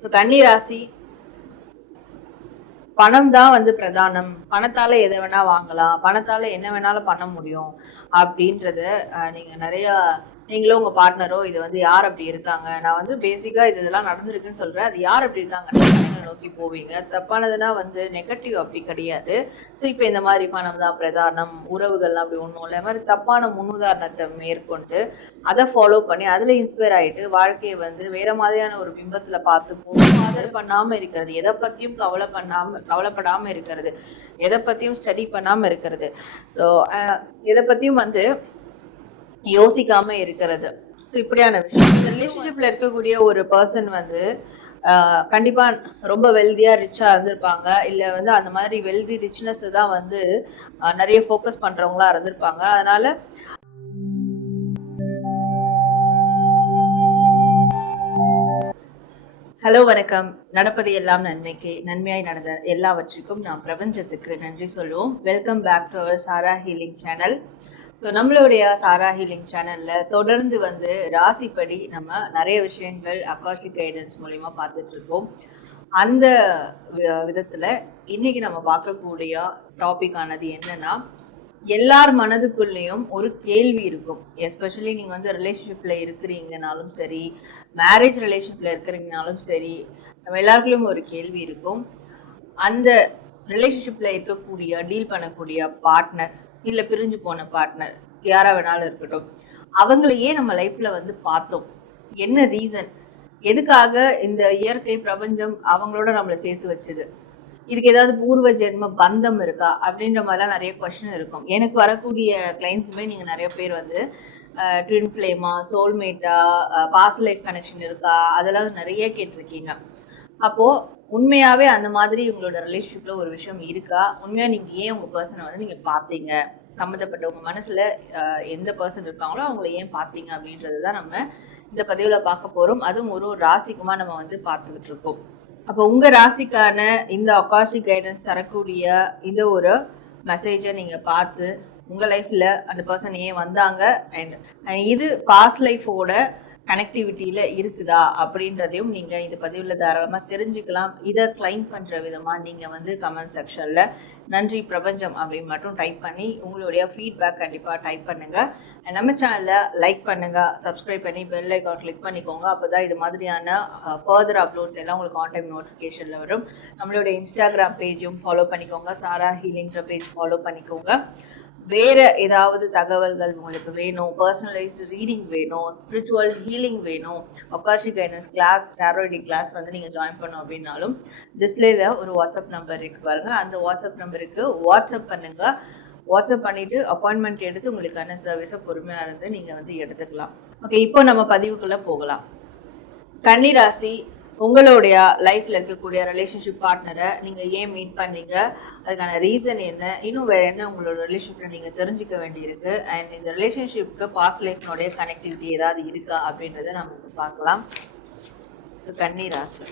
So கன்னி ராசி, பணம் தான் வந்து பிரதானம், பணத்தால எதை வேணா வாங்கலாம், பணத்தால என்ன வேணாலும் பண்ண முடியும் அப்படின்றத நீங்க நிறைய நீங்களும் உங்க பார்ட்னரோ இது வந்து யார் அப்படி இருக்காங்க, நான் வந்து பேசிக்கா இதெல்லாம் நடந்திருக்குன்னு சொல்றேன், அது யார் அப்படி இருக்காங்க நோக்கி போவீங்க. தப்பானதுன்னா வந்து நெகட்டிவ் அப்படி கிடையாது. ஸோ இப்போ இந்த மாதிரி பணம் தான் பிரதானம், உறவுகள்லாம் அப்படி ஒன்றும் இல்லை, மாதிரி தப்பான முன்னுதாரணத்தை மேற்கொண்டு அதை ஃபாலோ பண்ணி அதில் இன்ஸ்பயர் ஆகிட்டு வாழ்க்கையை வந்து வேற மாதிரியான ஒரு பிம்பத்துல பார்த்து போகாத பண்ணாம இருக்கிறது, எதை பத்தியும் கவலைப்படாம இருக்கிறது, எதை பத்தியும் ஸ்டடி பண்ணாம இருக்கிறது, ஸோ எதை பத்தியும் வந்து யோசிக்காம இருக்கிறது. ஸோ இப்படியான விஷயம் ரிலேஷன்ஷிப்ல இருக்கக்கூடிய ஒரு பர்சன் வந்து கண்டிப்பா ரொம்ப வெல்தியா ரிச்சா இருந்திருப்பாங்க, இல்ல வந்து அந்த மாதிரி வெல்தி ரிச்னஸ் தான் வந்து நிறைய ஃபோக்கஸ் பண்றவங்களா இருந்திருப்பாங்க. அதனால ஹலோ வணக்கம். நடப்பது எல்லாம் நன்மைக்கு, நன்மையாய் நடந்த எல்லாவற்றுக்கும் நாம் பிரபஞ்சத்துக்கு நன்றி சொல்லுவோம். Welcome back to our Sara healing channel. So நம்மளுடைய சாரா ஹீலிங் சேனலில் தொடர்ந்து வந்து ராசிப்படி நம்ம நிறைய விஷயங்கள் அகாஷிக் கைடன்ஸ் மூலிமா பார்த்துட்டு இருக்கோம். அந்த விதத்தில் இன்னைக்கு நம்ம பார்க்கக்கூடிய டாபிக் ஆனது என்னன்னா, எல்லார் மனதுக்குள்ளேயும் ஒரு கேள்வி இருக்கும். எஸ்பெஷலி நீங்கள் வந்து ரிலேஷன்ஷிப்பில் இருக்கிறீங்கனாலும் சரி, மேரேஜ் ரிலேஷன்ஷிப்பில் இருக்கிறீங்கனாலும் சரி, நம்ம எல்லாருக்குள்ளேயும் ஒரு கேள்வி இருக்கும். அந்த ரிலேஷன்ஷிப்பில் இருக்கக்கூடிய டீல் பண்ணக்கூடிய பார்ட்னர், இல்லை பிரிஞ்சு போன பார்ட்னர், யாரா வேணாலும் இருக்கட்டும், அவங்களையே நம்ம லைஃப்ல வந்து பார்த்தோம். என்ன ரீசன், எதுக்காக இந்த இயற்கை பிரபஞ்சம் அவங்களோட நம்மளை சேர்த்து வச்சுது, இதுக்கு ஏதாவது பூர்வ ஜென்ம பந்தம் இருக்கா அப்படின்ற மாதிரிலாம் நிறைய கொஸ்டின் இருக்கும். எனக்கு வரக்கூடிய கிளைண்ட்ஸுமே நீங்கள் நிறைய பேர் வந்து ட்வின் ஃப்ளேமா, சோல்மேட்டா, பாஸ்ட் லைஃப் கனெக்ஷன் இருக்கா, அதெல்லாம் நிறைய கேட்டிருக்கீங்க. அப்போது உண்மையாகவே அந்த மாதிரி உங்களோட ரிலேஷன்ஷிப்பில் ஒரு விஷயம் இருக்கா, உண்மையாக நீங்கள் ஏன் உங்கள் பர்சனை வந்து நீங்கள் பார்த்தீங்க, சம்மந்தப்பட்ட உங்கள் மனசில் எந்த பர்சன் இருக்காங்களோ அவங்கள ஏன் பார்த்தீங்க அப்படின்றது தான் நம்ம இந்த பதிவில் பார்க்க போகிறோம். அதுவும் ஒரு ஒரு ராசிக்குமா நம்ம வந்து பார்த்துக்கிட்டு இருக்கோம். அப்போ உங்கள் ராசிக்கான இந்த அகாஷிக் கைடன்ஸ் தரக்கூடிய இந்த ஒரு மெசேஜை நீங்கள் பார்த்து உங்கள் லைஃப்பில் அந்த பர்சன் ஏன் வந்தாங்க, அண்ட் இது பாஸ்ட் லைஃபோட கனெக்டிவிட்டியில் இருக்குதா அப்படின்றதையும் நீங்கள் இந்த பதிவில் தாராளமாக தெரிஞ்சுக்கலாம். இதை கிளைம் பண்ணுற விதமாக நீங்கள் வந்து கமெண்ட் செக்ஷனில் நன்றி பிரபஞ்சம் அப்படின்னு மட்டும் டைப் பண்ணி உங்களுடைய ஃபீட்பேக் கண்டிப்பாக டைப் பண்ணுங்கள். நம்ம சேனலில் லைக் பண்ணுங்கள், சப்ஸ்கிரைப் பண்ணி பெல் ஐக்கான் கிளிக் பண்ணிக்கோங்க. அப்போ தான் இது மாதிரியான ஃபர்தர் அப்லோட்ஸ் எல்லாம் உங்களுக்கு ஆன் டைம் நோட்டிஃபிகேஷனில் வரும். நம்மளோட இன்ஸ்டாகிராம் பேஜும் ஃபாலோ பண்ணிக்கோங்க, சாரா ஹீலிங்கிற பேஜ் ஃபாலோ பண்ணிக்கோங்க. வேற ஏதாவது தகவல்கள் உங்களுக்கு வேணும், பர்சனலைஸ்டு ரீடிங் வேணும், ஸ்பிரிச்சுவல் ஹீலிங் வேணும், அகாஷிக் கைடன்ஸ் கிளாஸ், டாரோடி கிளாஸ் வந்து நீங்கள் ஜாயின் பண்ணோம் அப்படின்னாலும் டிஸ்பிளேல ஒரு வாட்ஸ்அப் நம்பர் இருக்கு பாருங்க, அந்த வாட்ஸ்அப் நம்பருக்கு வாட்ஸ்அப் பண்ணுங்க. வாட்ஸ்அப் பண்ணிட்டு அப்பாயின்மெண்ட் எடுத்து உங்களுக்கான சர்வீஸை பொறுமையாக இருந்து நீங்கள் வந்து எடுத்துக்கலாம். ஓகே, இப்போ நம்ம பதிவுக்குள்ள போகலாம். கன்னிராசி, உங்களுடைய லைஃப்ல இருக்கக்கூடிய ரிலேஷன்ஷிப் பார்ட்னரை நீங்க ஏன் மீட் பண்ணீங்க, அதுக்கான ரீசன் என்ன, இன்னும் வேற என்ன உங்களோட ரிலேஷன்ஷிப்ல நீங்க தெரிஞ்சுக்க வேண்டியிருக்கு, அண்ட் இந்த ரிலேஷன்ஷிப்க்கு பாஸ்ட் லைஃப்னுடைய கனெக்டிவிட்டி ஏதாவது இருக்கா அப்படின்றத நம்ம பார்க்கலாம். ஸோ கன்னிராசி,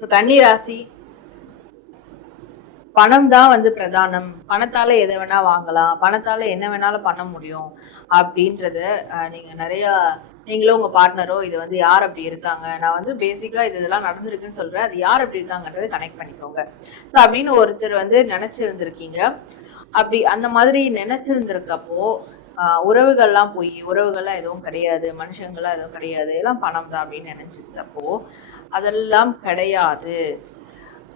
ஸோ கன்னிராசி, பணம் தான் வந்து பிரதானம், பணத்தால எதை வேணா வாங்கலாம், பணத்தால என்ன வேணாலும் பண்ண முடியும் அப்படின்றத நீங்க நிறைய நீங்களும் உங்க பார்ட்னரோ இது வந்து யார் அப்படி இருக்காங்க, நான் வந்து பேசிக்கா இதெல்லாம் நடந்திருக்குன்னு சொல்றேன், அது யார் அப்படி இருக்காங்கன்றதை கனெக்ட் பண்ணிக்கோங்க. ஸோ அப்படின்னு ஒருத்தர் வந்து நினைச்சிருந்திருக்கீங்க. அப்படி அந்த மாதிரி நினைச்சிருந்திருக்கப்போ உறவுகள்லாம் போய் உறவுகள்லாம் எதுவும் கிடையாது, மனுஷங்கள்லாம் எதுவும் கிடையாது, எல்லாம் பணம் தான் அப்படின்னு நினைச்சிருந்தப்போ அதெல்லாம் கிடையாது.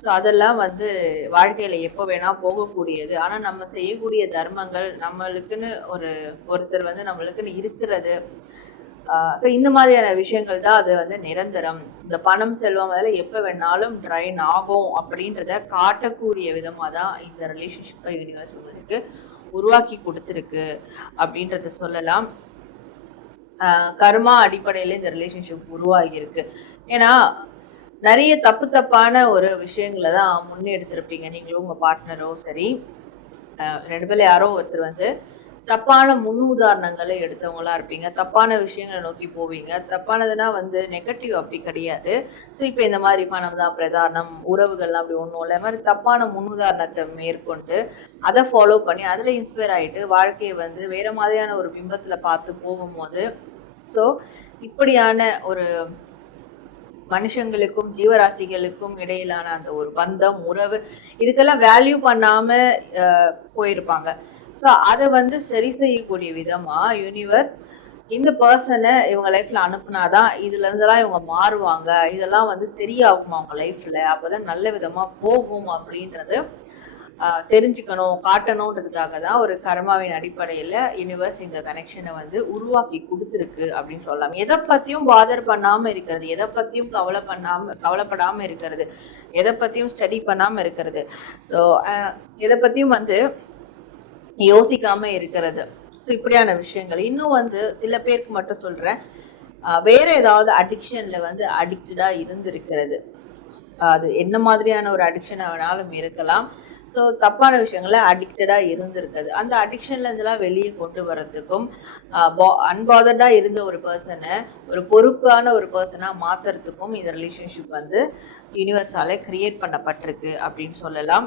ஸோ அதெல்லாம் வந்து வாழ்க்கையில் எப்போ வேணால் போகக்கூடியது. ஆனால் நம்ம செய்யக்கூடிய தர்மங்கள், நம்மளுக்குன்னு ஒருத்தர் வந்து நம்மளுக்குன்னு இருக்கிறது, ஸோ இந்த மாதிரியான விஷயங்கள் தான் அது வந்து நிரந்தரம். இந்த பணம் செல்வம் அதில் எப்போ வேணாலும் ட்ரைன் ஆகும் அப்படின்றத காட்டக்கூடிய விதமாக தான் இந்த ரிலேஷன்ஷிப்பை யூனிவர்ஸ் உங்களுக்கு உருவாக்கி கொடுத்துருக்கு அப்படின்றத சொல்லலாம். கர்மா அடிப்படையில் இந்த ரிலேஷன்ஷிப் உருவாகியிருக்கு. ஏன்னா நிறைய தப்பான ஒரு விஷயங்களை தான் முன்னெடுத்திருப்பீங்க நீங்களும் உங்கள் பார்ட்னரோ சரி. ரெண்டு பேர்ல யாரோ ஒருத்தர் வந்து தப்பான முன்னுதாரணங்களை எடுத்தவங்களா இருப்பீங்க. தப்பான விஷயங்களை நோக்கி போவீங்க. தப்பானதுன்னா வந்து நெகட்டிவ் அப்படி கிடையாது. ஸோ இப்போ இந்த மாதிரி பணம் தான் பிரதானம், உறவுகள்லாம் அப்படி ஒன்றும் இல்லை. இந்த மாதிரி தப்பான முன்னுதாரணத்தை மேற்கொண்டு அதை ஃபாலோ பண்ணி அதில் இன்ஸ்பயர் ஆகிட்டு வாழ்க்கையை வந்து வேற மாதிரியான ஒரு பிம்பத்தில் பார்த்து போகும்போது, ஸோ இப்படியான ஒரு மனுஷங்களுக்கும் ஜீவராசிகளுக்கும் இடையிலான அந்த ஒரு பந்தம், உறவு, இதுக்கெல்லாம் வேல்யூ பண்ணாம போயிருப்பாங்க. ஸோ அதை வந்து சரி செய்யக்கூடிய விதமா யூனிவர்ஸ் இந்த பர்சனை இவங்க லைஃப்ல அனுப்புனாதான் இதுல இருந்தெல்லாம் இவங்க மாறுவாங்க, இதெல்லாம் வந்து சரியாகும் அவங்க லைஃப்ல, அப்பதான் நல்ல விதமா போகும் அப்படின்றது தெரிஞ்சுக்கணும், காட்டணுன்றதுக்காக தான் ஒரு கர்மாவின் அடிப்படையில் யூனிவர்ஸ் இந்த கனெக்ஷனை வந்து உருவாக்கி கொடுத்துருக்கு அப்படின்னு சொல்லலாம். எதை பற்றியும் பாதர் பண்ணாமல் இருக்கிறது, எதை பற்றியும் கவலைப்படாமல் இருக்கிறது, எதை பற்றியும் ஸ்டடி பண்ணாமல் இருக்கிறது, ஸோ எதை பற்றியும் வந்து யோசிக்காமல் இருக்கிறது. ஸோ இப்படியான விஷயங்கள். இன்னும் வந்து சில பேருக்கு மட்டும் சொல்கிறேன், வேற ஏதாவது அடிக்ஷனில் வந்து அடிக்டடாக இருந்திருக்கிறது. அது என்ன மாதிரியான ஒரு அடிக்ஷனாக வேணாலும் இருக்கலாம். ஸோ தப்பான விஷயங்கள அடிக்டடாக இருந்திருக்குது. அந்த அடிக்ஷன்ல இருந்தெல்லாம் வெளியே கொண்டு வரதுக்கும் அன்பாதர்டாக இருந்த ஒரு பர்சனை ஒரு பொறுப்பான ஒரு பர்சனாக மாற்றுறதுக்கும் இந்த ரிலேஷன்ஷிப் வந்து யூனிவர்ஸால கிரியேட் பண்ணப்பட்டிருக்கு அப்படின்னு சொல்லலாம்.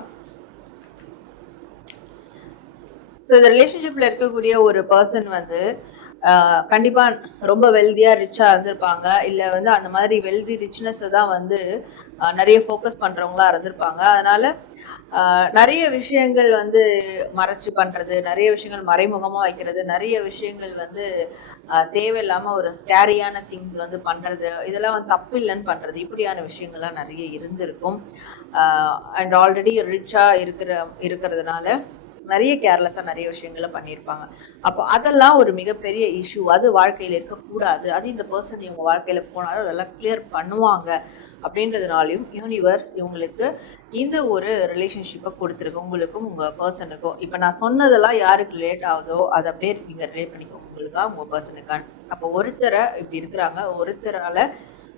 ஸோ இந்த ரிலேஷன்ஷிப்பில் இருக்கக்கூடிய ஒரு பர்சன் வந்து கண்டிப்பாக ரொம்ப வெல்தியாக ரிச்சாக இருந்திருப்பாங்க. இல்லை வந்து அந்த மாதிரி வெல்தி ரிச்னஸை தான் வந்து நிறைய ஃபோக்கஸ் பண்ணுறவங்களா இருந்திருப்பாங்க. அதனால் நிறைய விஷயங்கள் வந்து மறைச்சு பண்ணுறது, நிறைய விஷயங்கள் மறைமுகமாக வைக்கிறது, நிறைய விஷயங்கள் வந்து தேவையில்லாமல் ஒரு ஸ்கேரியான திங்ஸ் வந்து பண்ணுறது, இதெல்லாம் வந்து தப்பு இல்லைன்னு பண்ணுறது, இப்படியான விஷயங்கள்லாம் நிறைய இருந்திருக்கும். அண்ட் ஆல்ரெடி ரிச்சாக இருக்கிறதுனால நிறைய கேர்லெஸ்ஸாக நிறைய விஷயங்களை பண்ணியிருப்பாங்க. அப்போ அதெல்லாம் ஒரு மிகப்பெரிய இஷ்யூ. அது வாழ்க்கையில் இருக்கக்கூடாது. அது இந்த பர்சன் இவங்க வாழ்க்கையில் போனாலும் அதெல்லாம் கிளியர் பண்ணுவாங்க அப்படின்றதுனாலையும் யூனிவர்ஸ் இவங்களுக்கு இந்த ஒரு ரிலேஷன்ஷிப்பை கொடுத்துருக்கு, உங்களுக்கும் உங்கள் பர்சனுக்கும். இப்போ நான் சொன்னதெல்லாம் யாருக்கு ரிலேட் ஆகுதோ அதை அப்படியே நீங்கள் ரிலேட் பண்ணிக்கோ, உங்களுக்கா உங்கள் பர்சனுக்கான். அப்போ ஒருத்தரை இப்படி இருக்கிறாங்க, ஒருத்தரால்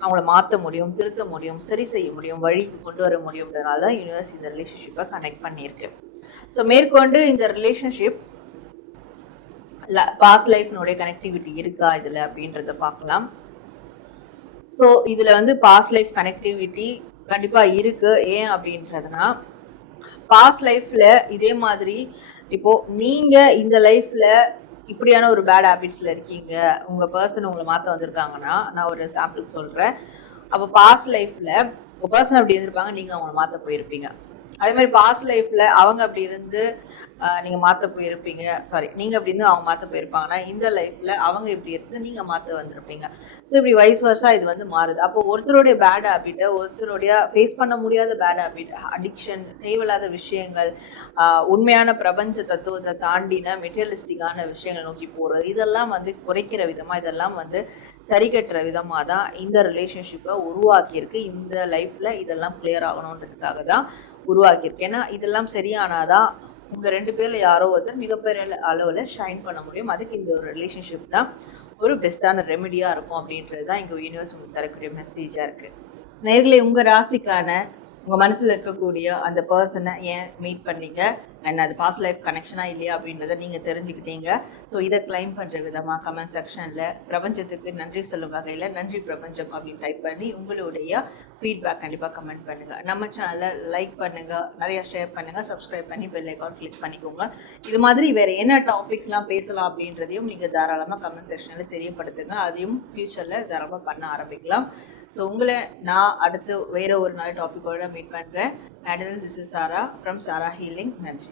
அவங்கள மாற்ற முடியும், திருத்த முடியும், சரி செய்ய முடியும், வழிக்கு கொண்டு வர முடியும்ன்றதுனால தான் யூனிவர்ஸ் இந்த ரிலேஷன்ஷிப்பை கனெக்ட் பண்ணியிருக்கு. ஸோ மேற்கொண்டு இந்த ரிலேஷன்ஷிப் பாஸ்ட் லைஃப்னுடைய கனெக்டிவிட்டி இருக்கா இதில் அப்படின்றத பார்க்கலாம். ஸோ இதில் வந்து பாஸ்ட் லைஃப் கனெக்டிவிட்டி கண்டிப்பாக இருக்குது. ஏன் அப்படின்றதுனா, பாஸ்ட் லைஃப்பில் இதே மாதிரி இப்போது நீங்கள் இந்த லைஃப்பில் இப்படியான ஒரு பேட் ஹேபிட்ஸில் இருக்கீங்க, உங்கள் பர்சன் உங்களை மாற்ற வந்திருக்காங்கன்னா, நான் ஒரு சாம்பிள் சொல்கிறேன். அப்போ பாஸ்ட் லைஃப்பில் உங்கள் பர்சன் அப்படி இருந்திருப்பாங்க, நீங்கள் அவங்கள மாற்ற போயிருப்பீங்க. அதே மாதிரி பாஸ்ட் லைஃப்பில் அவங்க அப்படி இருந்து நீங்கள் மாற்ற போயிருப்பீங்க, நீங்கள் அப்படி இருந்து அவங்க மாற்ற போயிருப்பாங்கன்னா, இந்த லைஃப்பில் அவங்க இப்படி இருந்து நீங்கள் மாற்ற வந்திருப்பீங்க. ஸோ இப்படி வைஸ் வர்ஸா இது வந்து மாறுது. அப்போ ஒருத்தருடைய பேட் ஹேபிட்டை, ஒருத்தருடைய ஃபேஸ் பண்ண முடியாத பேட் ஹேபிட், அடிக்ஷன், தேவையில்லாத விஷயங்கள், உண்மையான பிரபஞ்ச தத்துவத்தை தாண்டின மெட்டீரியலிஸ்டிக்கான விஷயங்கள் நோக்கி போகிறது, இதெல்லாம் வந்து குறைக்கிற விதமாக, இதெல்லாம் வந்து சரி கட்டுற விதமாக தான் இந்த ரிலேஷன்ஷிப்பை உருவாக்கியிருக்கு. இந்த லைஃப்பில் இதெல்லாம் கிளியர் ஆகணுன்றதுக்காக தான் உருவாக்கியிருக்கு. ஏன்னா இதெல்லாம் சரியானாதான் உங்கள் 2 பேரில் யாரோ ஒருத்தர் மிகப்பெரிய அளவில் ஷைன் பண்ண முடியும். அதுக்கு இந்த ஒரு ரிலேஷன்ஷிப் தான் ஒரு பெஸ்ட்டான ரெமெடியாக இருக்கும் அப்படின்றது தான் இங்கே யூனிவர்ஸ் உங்களுக்கு தரக்கூடிய மெசேஜாக இருக்குது. நேர்களே, உங்கள் ராசிக்கான உங்கள் மனசில் இருக்கக்கூடிய அந்த பர்சனை ஏன் மீட் பண்ணீங்க, அண்ட் அது பாஸ்ட் லைஃப் கனெக்ஷனாக இல்லையா அப்படின்றத நீங்கள் தெரிஞ்சுக்கிட்டீங்க. ஸோ இதை கிளைம் பண்ணுற விதமாக கமெண்ட் செக்ஷனில் பிரபஞ்சத்துக்கு நன்றி சொல்லும் வகையில் நன்றி பிரபஞ்சம் அப்படின்னு டைப் பண்ணி உங்களுடைய ஃபீட்பேக் கண்டிப்பாக கமெண்ட் பண்ணுங்கள். நம்ம சேனலை லைக் பண்ணுங்கள், நிறையா ஷேர் பண்ணுங்கள், சப்ஸ்கிரைப் பண்ணி பெல் ஐகான் கிளிக் பண்ணிக்கோங்க. இது மாதிரி வேறு என்ன டாபிக்ஸ்லாம் பேசலாம் அப்படின்றதையும் நீங்கள் தாராளமாக கமெண்ட் செக்ஷனில் தெரியப்படுத்துங்க. அதையும் ஃப்யூச்சரில் தாராளமாக பண்ண ஆரம்பிக்கலாம். ஸோ உங்களை நான் அடுத்து வேறு ஒரு நல்ல டாப்பிக்கோட மீட் பண்ணுறேன். And this is Sara from Sara healing. நன்றி.